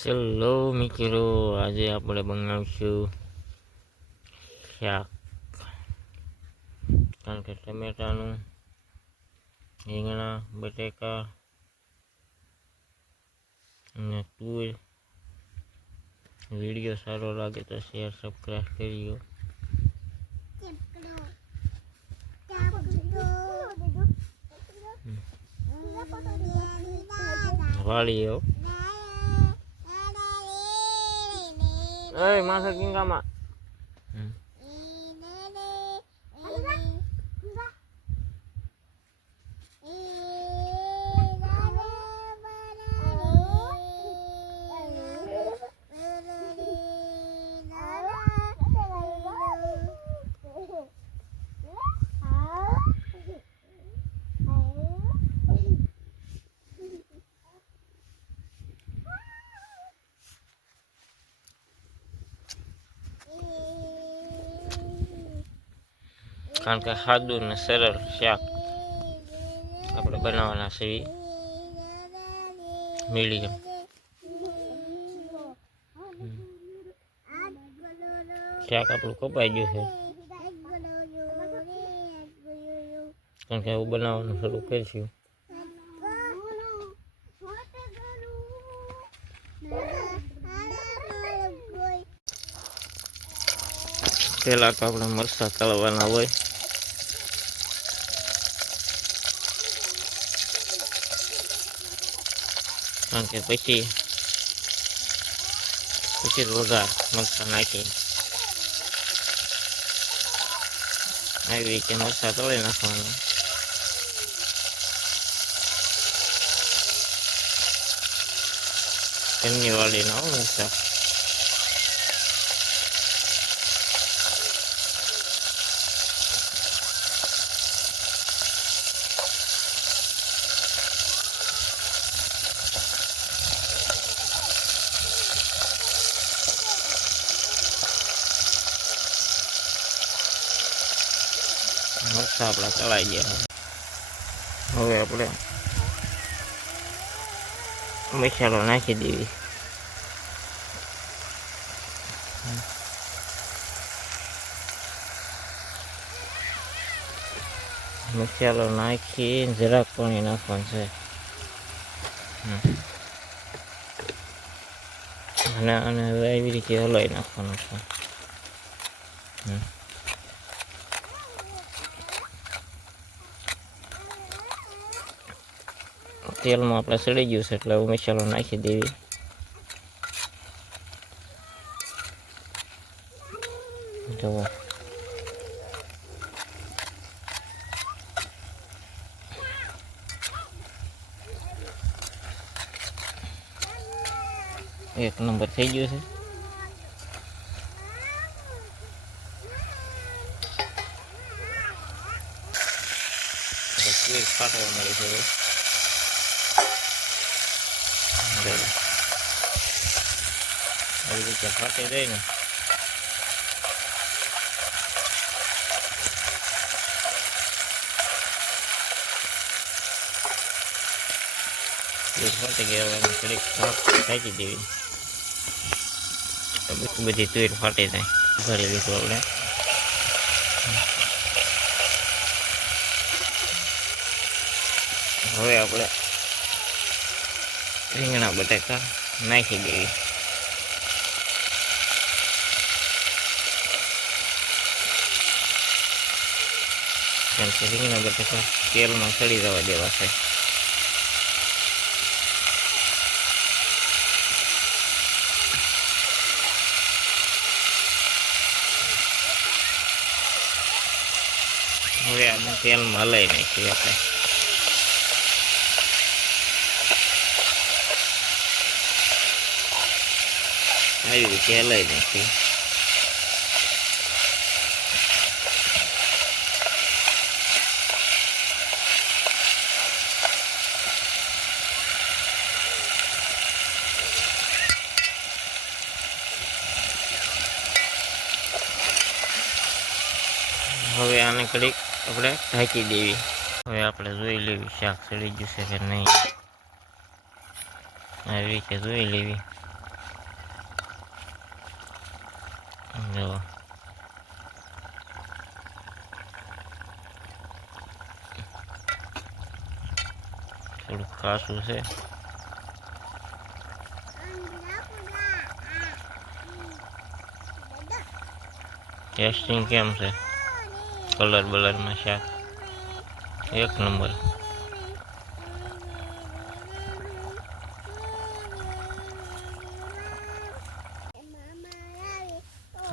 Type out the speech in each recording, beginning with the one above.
Hello મિત્રો, આજે આપણે બનાવીશું શાક. કારણ કે ટમેટાનું, રીંગણા, બટેકા અને તુર. વિડીયો સારો લાગે તો શેર સબસ્ક્રાઈબ કરીજો. વાળીઓ એ માથા કિંગામાં કારણ કે સાદું ને સરળ શાક આપણે બનાવવાના છે. મીડિયમ શાક આપણું કપાઈ ગયું છે, કારણ કે એવું બનાવવાનું શરૂ કરીશું. પહેલા તો આપણે મરચાં તળવાના હોય. કારણ કે પછી વઘાર મરચાં નાખી આવી રીતે મરચાં તળી નાખવાનું. એમની વાળીને આવો મરચાં. મરચાં આપણા તળાઈ ગયા. હવે આપણે મસાલો નાખી દેવી. મસાલો નાખી જરાક પાણી નાખવાનું છે અને હવે આવી રીતે હલાવી નાખવાનું છે. તેલમાં આપણે સડી ગયું છે એટલે મસાલો નાખી દેવી. જુઓ એક નંબર થઈ ગયો છે. ફાટવા મળી છે. આવી રીતે ફાટી જાય ને ફાટી ગયા. હવે થોડીક ફાટી દેવી. બધી તુર ફાટી જાય. ઘડી લીધું આપણે. હવે આપણે રીંગણા બટાકા નાખી દેવી. કેમ કે રીંગણા બટાકા તેલમાં સડી જવા દેવા છે. હવે આપણે તેલમાં હલાવી નાખીએ. આપણે આવી રીતે હલાવી નાખીએ. હવે આને કડીક આપણે ઢાંકી દેવી. હવે આપણે જોઈ લેવી શાક સડી ગયું છે કે નહીં. આવી રીતે જોઈ લેવી. જો થોડું ખાસું છે. ટેસ્ટિંગ કેમ છે? કલર બલરમાં શાક એક નંબર.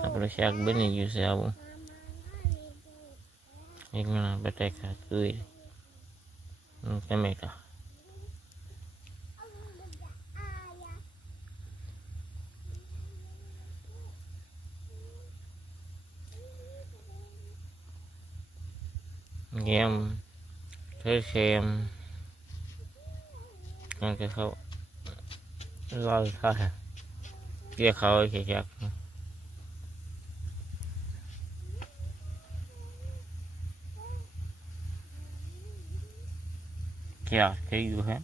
આપણું શાક બની ગયું છે આવું. રીંગણા બટાકા તુર ટમેટા. એમ થશે એમ કારણ કે ખાવ લાલ થાય એ ખાવા છે શાક. ક્યાં થઈ ગયું હે?